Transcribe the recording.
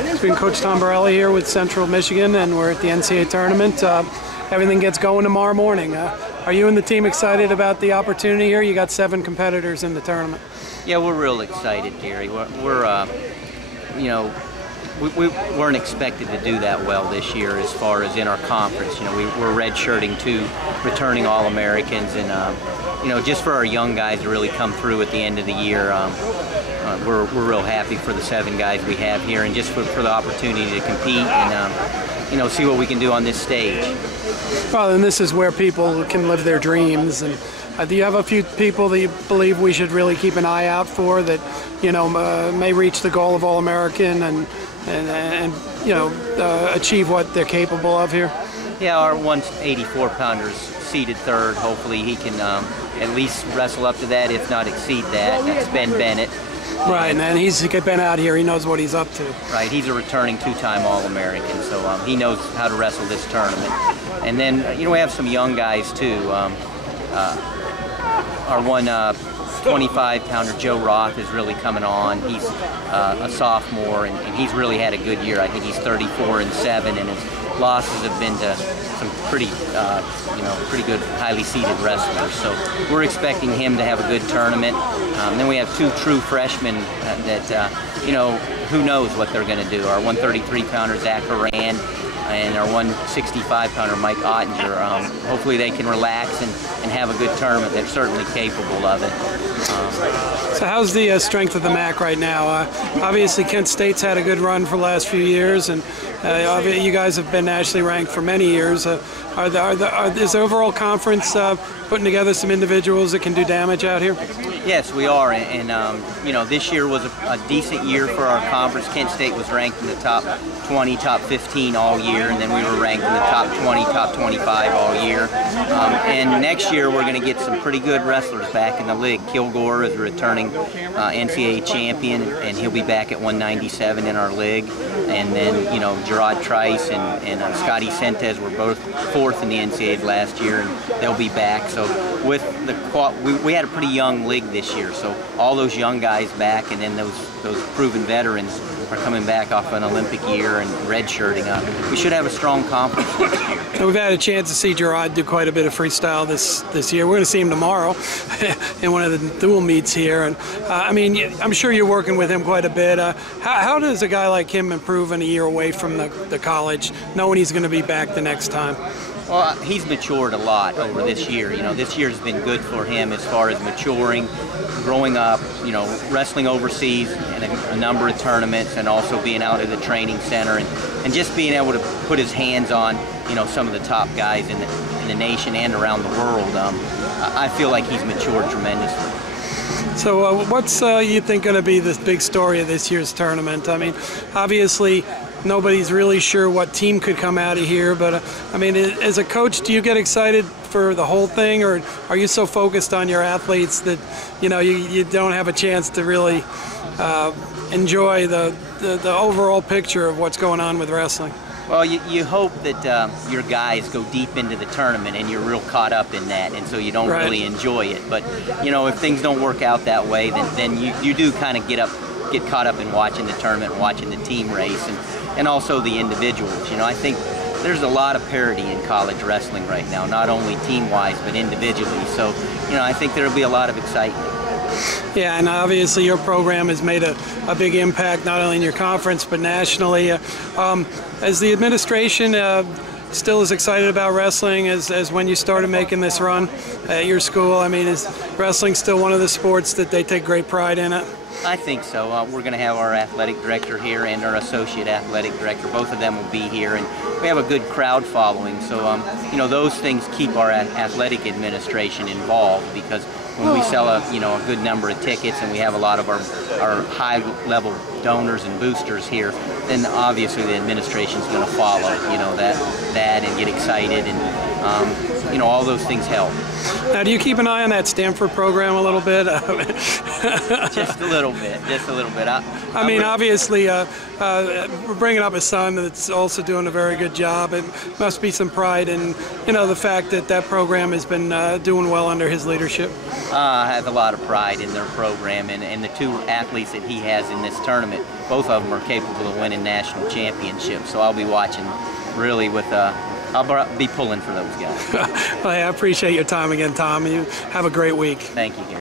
It's been Coach Tom Borrelli here with Central Michigan, and we're at the NCAA tournament. Everything gets going tomorrow morning. Are you and the team excited about the opportunity here? You got 7 competitors in the tournament. Yeah, we're real excited, Gary. We weren't expected to do that well this year as far as in our conference. We're redshirting 2 returning All-Americans, and just for our young guys to really come through at the end of the year, we're real happy for the 7 guys we have here, and just for the opportunity to compete and see what we can do on this stage. Well, and this is where people can live their dreams. And do you have a few people that you believe we should really keep an eye out for that may reach the goal of All-American and achieve what they're capable of here? Yeah, our 184-pounder's seated 3rd. Hopefully he can at least wrestle up to that, if not exceed that. That's Ben Bennett. Right, and he's been out here. He knows what he's up to. Right, he's a returning 2-time All-American, so he knows how to wrestle this tournament. And then, we have some young guys, too. Our 125-pounder, Joe Roth, is really coming on. He's a sophomore, and he's really had a good year. I think he's 34-7, and his losses have been to some pretty good, highly seeded wrestlers. So we're expecting him to have a good tournament. Then we have 2 true freshmen that, who knows what they're going to do. Our 133-pounder, Zach Horan, and our 165-pounder, Mike Ottinger. Hopefully they can relax and have a good tournament. They're certainly capable of it. So how's the strength of the MAC right now? Obviously Kent State's had a good run for the last few years, and you guys have been nationally ranked for many years. Is the overall conference putting together some individuals that can do damage out here? Yes, we are, and this year was a decent year for our conference. Kent State was ranked in the top 20, top 15 all year, and then we were ranked in the top 20, top 25 all year. And next year we're going to get some pretty good wrestlers back in the league. Kilgore is a returning NCAA champion, and he'll be back at 197 in our league. And then, Gerard Trice and Scotty Sentes were both 4th in the NCAA last year, and they'll be back. So with we had a pretty young league this year, so all those young guys back, and then those proven veterans are coming back off an Olympic year and redshirting up. We should have a strong conference next year. And we've had a chance to see Gerard do quite a bit of freestyle this year. We're going to see him tomorrow in one of the dual meets here. And I'm sure you're working with him quite a bit. How does a guy like him improve in a year away from the college, knowing he's going to be back the next time? Well, he's matured a lot over this year. This year's been good for him as far as maturing, growing up, wrestling overseas in a number of tournaments, and also being out at the training center and just being able to put his hands on, some of the top guys in the nation and around the world. I feel like he's matured tremendously. So what's you think going to be the big story of this year's tournament? Obviously nobody's really sure what team could come out of here, but as a coach, do you get excited for the whole thing, or are you so focused on your athletes that you don't have a chance to really enjoy the overall picture of what's going on with wrestling? Well, you hope that your guys go deep into the tournament and you're real caught up in that, and so you don't really enjoy it. But if things don't work out that way, then you do kind of get caught up in watching the tournament, watching the team race, and also the individuals. I think there's a lot of parity in college wrestling right now, not only team-wise but individually. So I think there'll be a lot of excitement. Yeah, and obviously your program has made a big impact not only in your conference but nationally. As the administration still as excited about wrestling as when you started making this run at your school? Is wrestling still one of the sports that they take great pride in it? I think so. We're going to have our athletic director here and our associate athletic director. Both of them will be here, and we have a good crowd following. So, those things keep our athletic administration involved, because when we sell a good number of tickets and we have a lot of our high-level donors and boosters here, then obviously the administration's going to follow, that and get excited and You know, all those things help. Now, do you keep an eye on that Stanford program a little bit? Just a little bit, just a little bit. I mean, obviously, we're bringing up a son that's also doing a very good job. It must be some pride in, you know, the fact that that program has been doing well under his leadership. I have a lot of pride in their program, and the two athletes that he has in this tournament, both of them are capable of winning national championships. So I'll be watching really with, I'll be pulling for those guys. Well, hey, I appreciate your time again, Tom. You have a great week. Thank you, Gary.